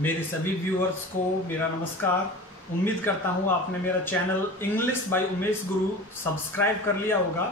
मेरे सभी व्यूअर्स को मेरा नमस्कार। उम्मीद करता हूँ आपने मेरा channel English by Umesh Guru subscribe कर लिया होगा,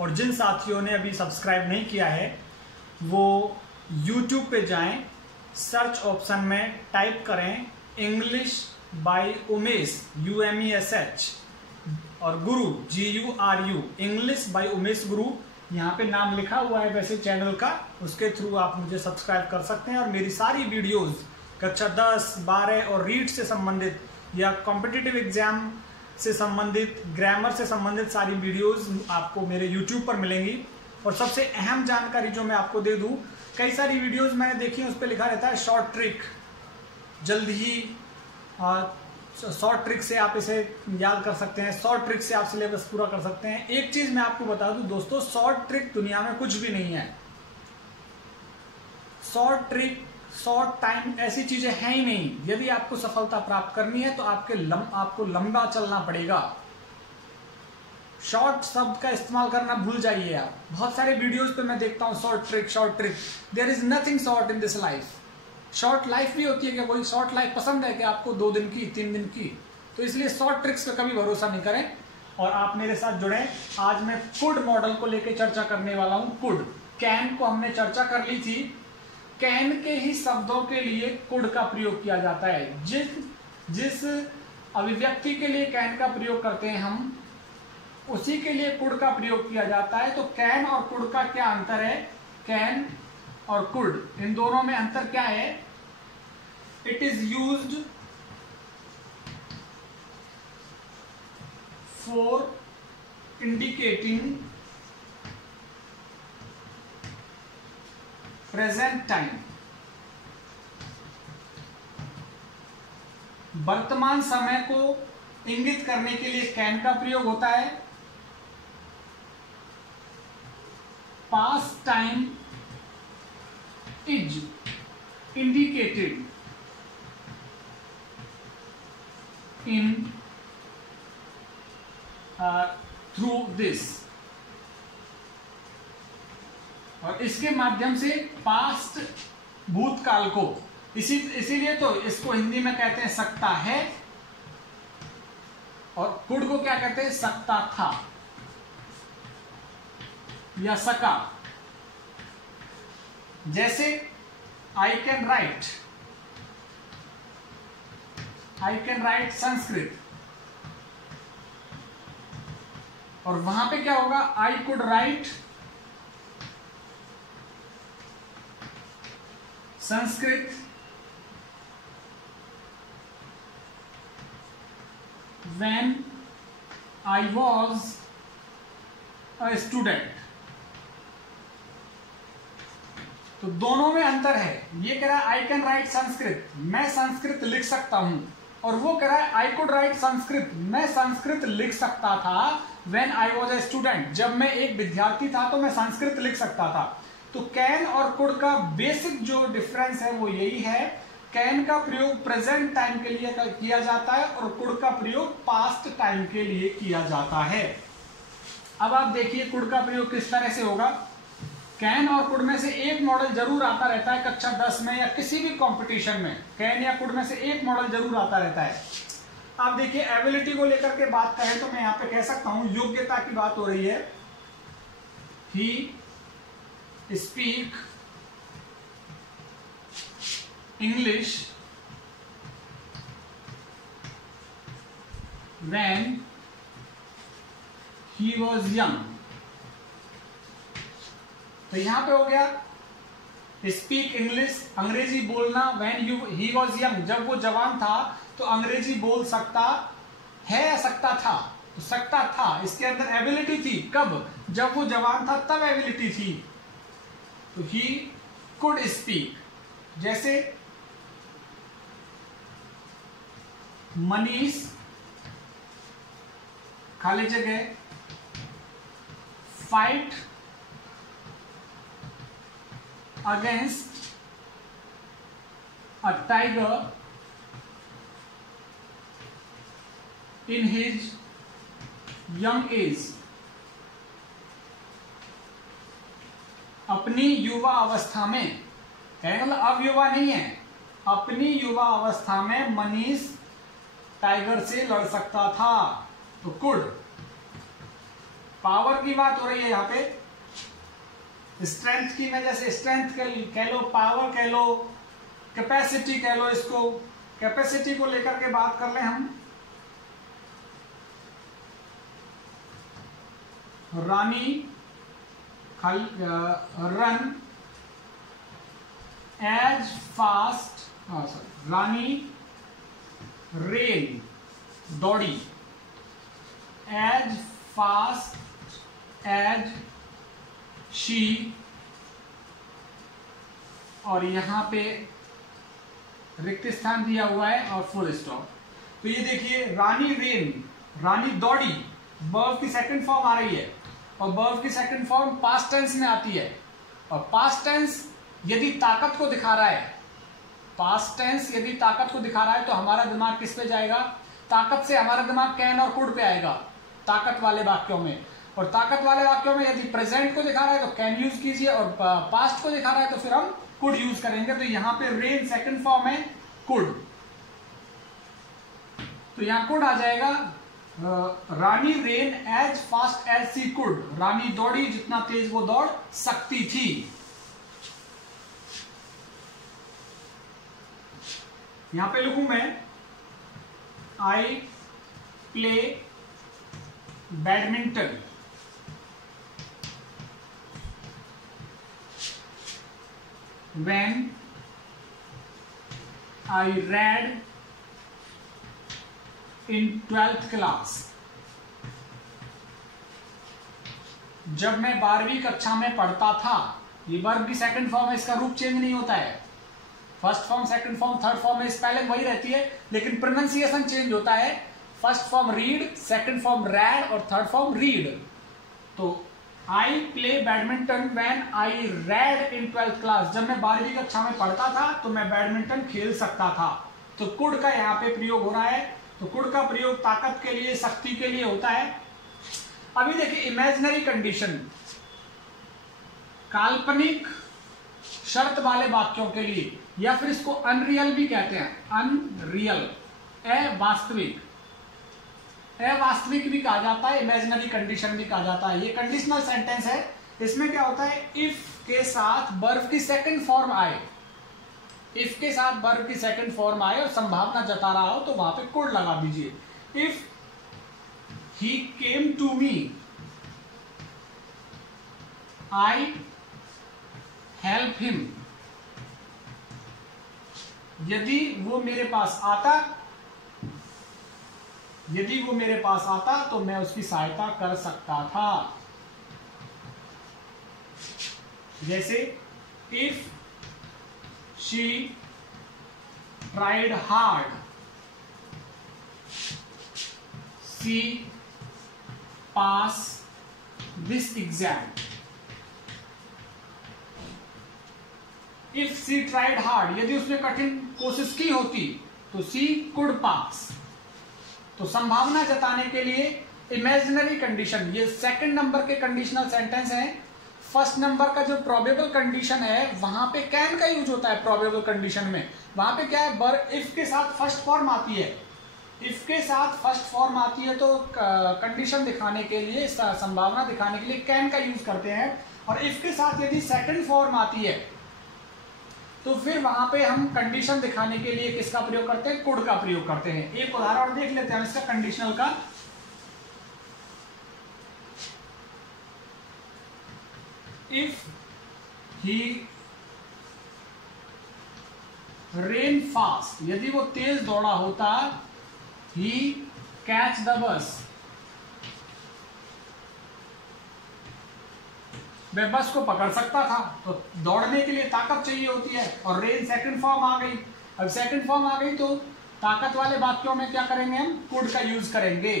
और जिन साथियों ने अभी सब्सक्राइब नहीं किया है वो YouTube पे जाएं, सर्च ऑप्शन में टाइप करें इंग्लिश बाय उमेश UMESH और गुरु GURU, इंग्लिश बाय उमेश गुरु। यहाँ पे नाम लिखा हुआ है वैसे चैनल का, उसके थ्रू आप मुझे सब्सक्राइब कर सकते हैं और मेरी सारी वीडियोस कक्षा 10, 12 और रीड से संबंधित या कॉम्पिटिटिव एग्जाम से संबंधित, ग्रामर से संबंधित सारी वीडियोस आपको मेरे YouTube पर मिलेंगी। और सबसे अहम जानकारी जो मैं आपको दे दूं, कई सारी वीडियोस मैंने देखी हैं, उस पर लिखा रहता है शॉर्ट ट्रिक, जल्द ही शॉर्ट ट्रिक से आप इसे याद कर सकते हैं, शॉर्ट ट्रिक से आप सिलेबस पूरा कर सकते हैं। एक चीज मैं आपको बता दूं दोस्तों, शॉर्ट ट्रिक दुनिया में कुछ भी नहीं है। शॉर्ट ट्रिक, शॉर्ट टाइम ऐसी चीजें हैं ही नहीं। यदि आपको सफलता प्राप्त करनी है तो आपको लंबा चलना पड़ेगा। शॉर्ट शब्द का इस्तेमाल करना भूल जाइए आप। बहुत सारे वीडियोस पे मैं देखता हूं short trick, short trick. There is nothing short in this life. Short life भी होती है क्या? कोई शॉर्ट लाइफ पसंद है कि आपको 2 दिन की, 3 दिन की? तो इसलिए शॉर्ट ट्रिक्स पे कभी भरोसा नहीं करें और आप मेरे साथ जुड़े। आज मैं कुड मॉडल को लेकर चर्चा करने वाला हूं। कुड, कैन को हमने चर्चा कर ली थी। कैन के ही शब्दों के लिए कुड का प्रयोग किया जाता है। जिस अभिव्यक्ति के लिए कैन का प्रयोग करते हैं हम, उसी के लिए कुड का प्रयोग किया जाता है। तो कैन और कुड का क्या अंतर है? कैन और कुड, इन दोनों में अंतर क्या है? It is used for indicating present time, वर्तमान समय को इंगित करने के लिए कैन का प्रयोग होता है। Past time is indicated in through this, और इसके माध्यम से पास्ट, भूतकाल को, इसीलिए तो इसको हिंदी में कहते हैं सकता है, और कुड को क्या कहते हैं? सकता था या सका। जैसे आई कैन राइट संस्कृत, और वहां पे क्या होगा? I could write Sanskrit when I was a student। तो दोनों में अंतर है। ये कह रहा है आई कैन राइट संस्कृत, मैं संस्कृत लिख सकता हूं, और वो कह रहा है आई कुड राइट संस्कृत, मैं संस्कृत लिख सकता था when I was a student, जब मैं एक विद्यार्थी था तो मैं संस्कृत लिख सकता था। तो कैन और कुड का बेसिक जो डिफरेंस है वो यही है। कैन का प्रयोग प्रेजेंट टाइम के लिए किया जाता है और कुड का प्रयोग पास्ट टाइम के लिए किया जाता है। अब आप देखिए कुड का प्रयोग किस तरह से होगा। कैन और कुड में से एक मॉडल जरूर आता रहता है कक्षा 10 में या किसी भी कंपटीशन में। कैन या कुड में से एक मॉडल जरूर आता रहता है। आप देखिए एबिलिटी को लेकर के बात करें तो मैं यहां पे कह सकता हूं, योग्यता की बात हो रही है। He speak English when he was young। तो यहां पे हो गया स्पीक इंग्लिश, अंग्रेजी बोलना, when he was young, जब वो जवान था तो अंग्रेजी बोल सकता है या सकता था? तो सकता था, इसके अंदर एबिलिटी थी। कब? जब वो जवान था तब एबिलिटी थी। तो he could speak। जैसे मनीष खाली जगह fight against a tiger in his young age. अपनी युवा अवस्था में, कहने मतलब अब युवा नहीं है, अपनी युवा अवस्था में मनीष टाइगर से लड़ सकता था। तो कुड, पावर की बात हो रही है यहां पे, स्ट्रेंथ की वजह से, स्ट्रेंथ कह लो, पावर कह लो, कैपेसिटी कह लो, इसको कैपेसिटी को लेकर के बात कर ले हम। रानी रन एज फास्ट, रानी रेन दौड़ी एज फास्ट एज शी, और यहां पे रिक्त स्थान दिया हुआ है और फुल स्टॉप। तो ये देखिए, रानी रेन, रानी दौड़ी, वर्ब की सेकंड फॉर्म आ रही है और वर्ब की सेकंड फॉर्म पास्ट टेंस में आती है। और पास्ट टेंस यदि ताकत को दिखा रहा है, पास्ट टेंस यदि ताकत को दिखा रहा है तो हमारा दिमाग किस पे जाएगा? ताकत से हमारा दिमाग कैन और कुड पे आएगा, ताकत वाले वाक्यों में। और ताकत वाले वाक्यों में यदि प्रेजेंट को दिखा रहा है तो कैन यूज कीजिए, और पास्ट को दिखा रहा है तो फिर हम कुड यूज करेंगे। तो यहां पे रेन सेकंड फॉर्म है कुड, तो यहां कुड आ जाएगा। Rani ran as fast as she could, Rani दौड़ी जितना तेज वो दौड़ सकती थी। यहां पे लिखूं मैं, I play badminton when I read in 12th class, जब मैं 12वीं कक्षा में पढ़ता था। ये वर्ब की सेकंड फॉर्म है, इसका रूप चेंज नहीं होता है। First form, second form, third form में स्पेलिंग वही रहती है, लेकिन प्रोनाउंसिएशन चेंज होता है। First form read, second form red और थर्ड फॉर्म रीड। तो I play badminton when I read in 12th class, जब मैं 12वीं कक्षा में पढ़ता था तो मैं बैडमिंटन खेल सकता था। तो कुड का यहाँ पे प्रयोग हो रहा है। तो कुड का प्रयोग ताकत के लिए, शक्ति के लिए होता है। अभी देखिए, इमेजिनरी कंडीशन, काल्पनिक शर्त वाले वाक्यों के लिए, या फिर इसको अनरियल भी कहते हैं, अनरियल, अवास्तविक, अवास्तविक भी कहा जाता है, इमेजिनरी कंडीशन भी कहा जाता है। ये कंडीशनल सेंटेंस है। इसमें क्या होता है, इफ के साथ वर्ब की सेकंड फॉर्म आए, इफ के साथ वर्ब की सेकंड फॉर्म आए और संभावना जता रहा हो तो वहां पे कोड लगा दीजिए। If he came to me, I help him, यदि वो मेरे पास आता, यदि वो मेरे पास आता तो मैं उसकी सहायता कर सकता था। जैसे if she tried hard, she pass this exam. If she tried hard, यदि उसने कठिन कोशिश की होती तो सी कुड पास। तो संभावना जताने के लिए इमेजिनरी कंडीशन, ये सेकंड नंबर के कंडीशनल सेंटेंस हैं। फर्स्ट नंबर का जो प्रोबेबल कंडीशन है वहां पे कैन का यूज होता है। प्रोबेबल कंडीशन में वहां पे क्या है, इफ के साथ फर्स्ट फॉर्म आती है, इफ के साथ फर्स्ट फॉर्म आती है तो कंडीशन दिखाने के लिए, संभावना दिखाने के लिए कैन का यूज करते हैं। और इफ के साथ यदि सेकंड फॉर्म आती है तो फिर वहां पे हम कंडीशन दिखाने के लिए किसका प्रयोग करते हैं, कुड का प्रयोग करते हैं। एक उदाहरण देख लेते हैं इसका कंडीशनल का। इफ ही रेन फास्ट, यदि वो तेज दौड़ा होता, ही कैच द बस, मैं बस को पकड़ सकता था। तो दौड़ने के लिए ताकत चाहिए होती है और रेन सेकंड फॉर्म आ गई। अब सेकंड फॉर्म आ गई तो ताकत वाले वाक्यों में क्या करेंगे, हम कुड का यूज करेंगे।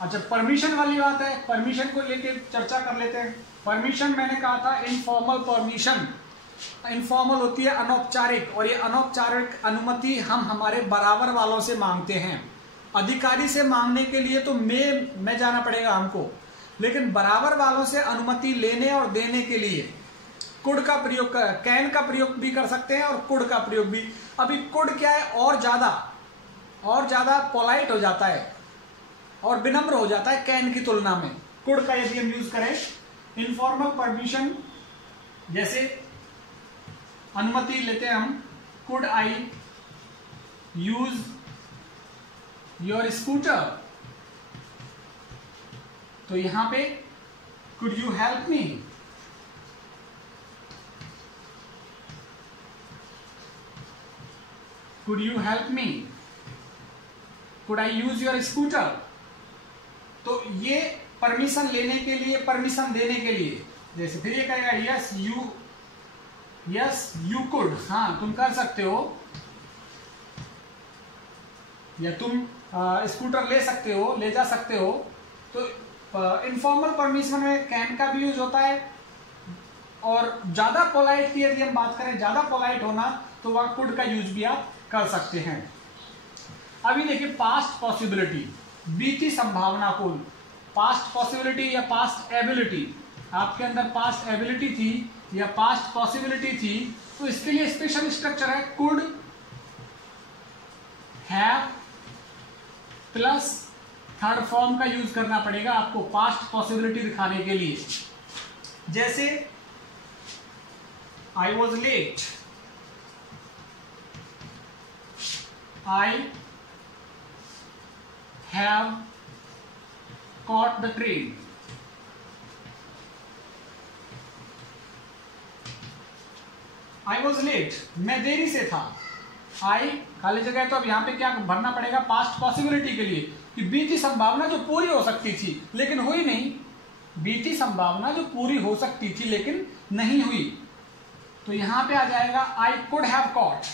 अच्छा, परमिशन वाली बात है, परमिशन को लेके चर्चा कर लेते हैं। परमिशन मैंने कहा था इनफॉर्मल परमिशन, इनफॉर्मल होती है अनौपचारिक, और ये अनौपचारिक अनुमति हम हमारे बराबर वालों से मांगते हैं। अधिकारी से मांगने के लिए तो मैं जाना पड़ेगा हमको, लेकिन बराबर वालों से अनुमति लेने और देने के लिए कुड का प्रयोग, कैन का प्रयोग भी कर सकते हैं और कुड का प्रयोग भी। अभी कुड क्या है, और ज्यादा पोलाइट हो जाता है और विनम्र हो जाता है कैन की तुलना में। कुड का यदि हम यूज करें, इनफॉर्मल परमिशन, जैसे अनुमति लेते हैं हम, could I use your scooter, तो यहां पे could you help me, could you help me, could I use your scooter. तो ये परमिशन लेने के लिए, परमिशन देने के लिए, जैसे फिर ये कहेगा यस यू कुड, हाँ तुम कर सकते हो, या तुम स्कूटर ले सकते हो, ले जा सकते हो। तो इनफॉर्मल परमिशन में कैन का भी यूज होता है। और ज्यादा पोलाइट की यदि हम बात करें, ज्यादा पोलाइट होना, तो वह कुड का यूज भी आप कर सकते हैं। अभी देखिए पास्ट पॉसिबिलिटी, बीती संभावना को, पास्ट पॉसिबिलिटी या पास्ट एबिलिटी, आपके अंदर पास्ट एबिलिटी थी या पास्ट पॉसिबिलिटी थी, तो इसके लिए स्पेशल स्ट्रक्चर है could have plus third form का यूज करना पड़ेगा आपको पास्ट पॉसिबिलिटी दिखाने के लिए। जैसे I was late, I have caught the train, I was late, मैं देरी से था। आई खाली जगह, तो अब यहां पे क्या भरना पड़ेगा पास्ट पॉसिबिलिटी के लिए, कि बीती संभावना जो पूरी हो सकती थी लेकिन हुई नहीं, बीती संभावना जो पूरी हो सकती थी लेकिन नहीं हुई, तो यहां पे आ जाएगा आई कुड हैव कॉट।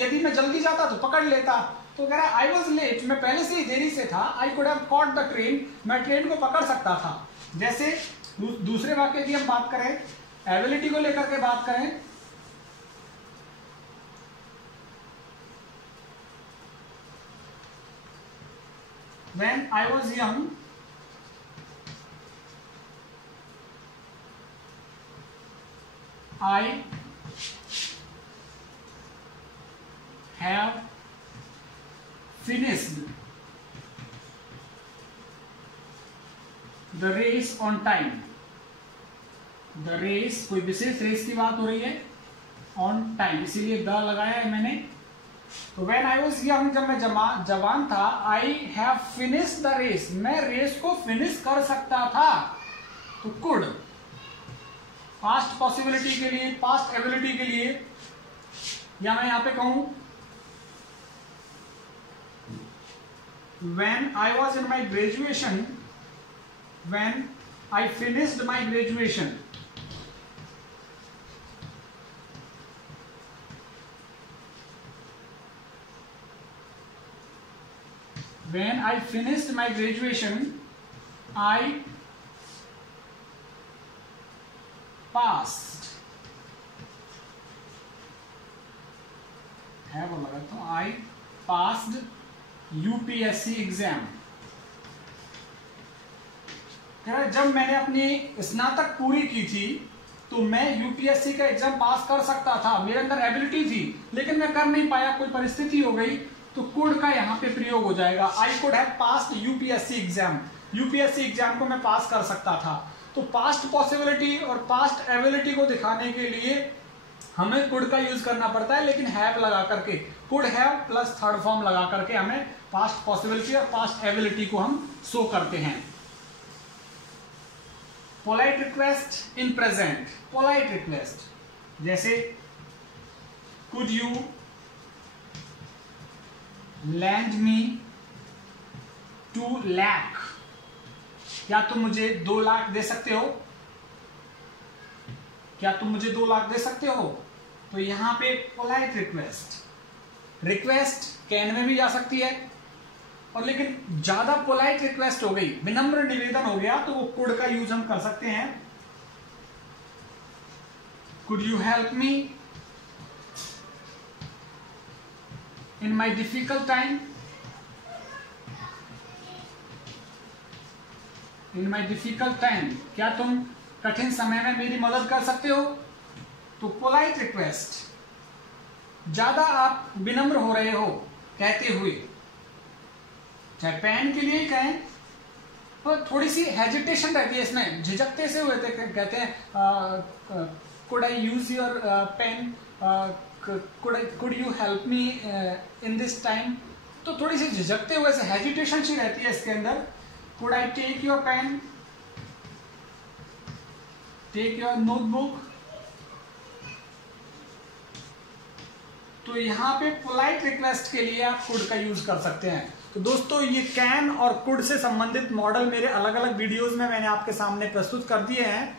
यदि मैं जल्दी जाता तो पकड़ लेता, तो कह रहा है आई वॉज लेट, मैं पहले से ही देरी से था, I could have caught the train, मैं ट्रेन को पकड़ सकता था। जैसे दूसरे वाक्य की हम बात करें, एबिलिटी को लेकर के बात करें, when I was young, I have finished the race on time. The race, कोई विशेष रेस की बात हो रही है, on time, इसीलिए द लगाया है मैंने। तो when I was young, जब मैं जवान था, I have finished the race, मैं रेस को फिनिश कर सकता था। तो could, पास्ट पॉसिबिलिटी के लिए, पास्ट एबिलिटी के लिए, या मैं यहां पे कहूं when I was in my graduation, when I finished my graduation, when I finished my graduation, I passed, है वो लगा, तो I passed UPSC एग्जाम। जब मैंने अपनी स्नातक पूरी की थी तो मैं यूपीएससी का एग्जाम पास कर सकता था, मेरे अंदर एबिलिटी थी, लेकिन मैं कर नहीं पाया, कोई परिस्थिति हो गई, तो कुड का यहां पे प्रयोग हो जाएगा। I could have passed UPSC exam, UPSC exam को मैं पास कर सकता था। तो पास्ट पॉसिबिलिटी और पास्ट एबिलिटी को दिखाने के लिए हमें कुड का यूज करना पड़ता है, लेकिन हैव लगा करके, could have plus third form लगा करके हमें पास्ट पॉसिबिलिटी और पास्ट एबिलिटी को हम शो करते हैं। Polite request in present, polite request जैसे कुड यू लैंड मी 2 लाख, क्या तुम मुझे 2 लाख दे सकते हो, क्या तुम मुझे 2 लाख दे सकते हो। तो यहां पे पोलाइट रिक्वेस्ट, रिक्वेस्ट कैन में भी जा सकती है, और लेकिन ज्यादा पोलाइट रिक्वेस्ट हो गई, विनम्र निवेदन हो गया, तो वो कुड का यूज हम कर सकते हैं। Could you help me in my difficult time, in my difficult time, क्या तुम कठिन समय में मेरी मदद कर सकते हो? तो पोलाइट रिक्वेस्ट, ज्यादा आप विनम्र हो रहे हो कहते हुए, चाहे पेन के लिए कहें तो थोड़ी सी हेजिटेशन रहती है इसमें, झिझकते से हुए थे, कहते हैं could I use your pen, could you help me in this time, तो थोड़ी सी झिझकते हुए से हेजिटेशन सी रहती है इसके अंदर। Could I take your pen, take your notebook, तो यहां पे पोलाइट रिक्वेस्ट के लिए आप कुड का यूज कर सकते हैं। तो दोस्तों ये कैन और कुड से संबंधित मॉडल मेरे अलग अलग वीडियोस में मैंने आपके सामने प्रस्तुत कर दिए हैं।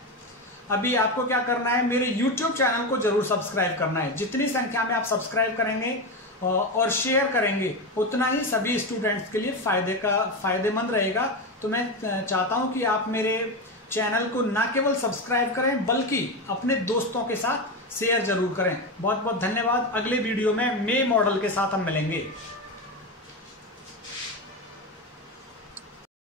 अभी आपको क्या करना है, मेरे YouTube चैनल को जरूर सब्सक्राइब करना है। जितनी संख्या में आप सब्सक्राइब करेंगे और शेयर करेंगे उतना ही सभी स्टूडेंट्स के लिए फायदेमंद रहेगा। तो मैं चाहता हूं कि आप मेरे चैनल को ना केवल सब्सक्राइब करें बल्कि अपने दोस्तों के साथ शेयर जरूर करें। बहुत बहुत धन्यवाद। अगले वीडियो में नए मॉडल के साथ हम मिलेंगे।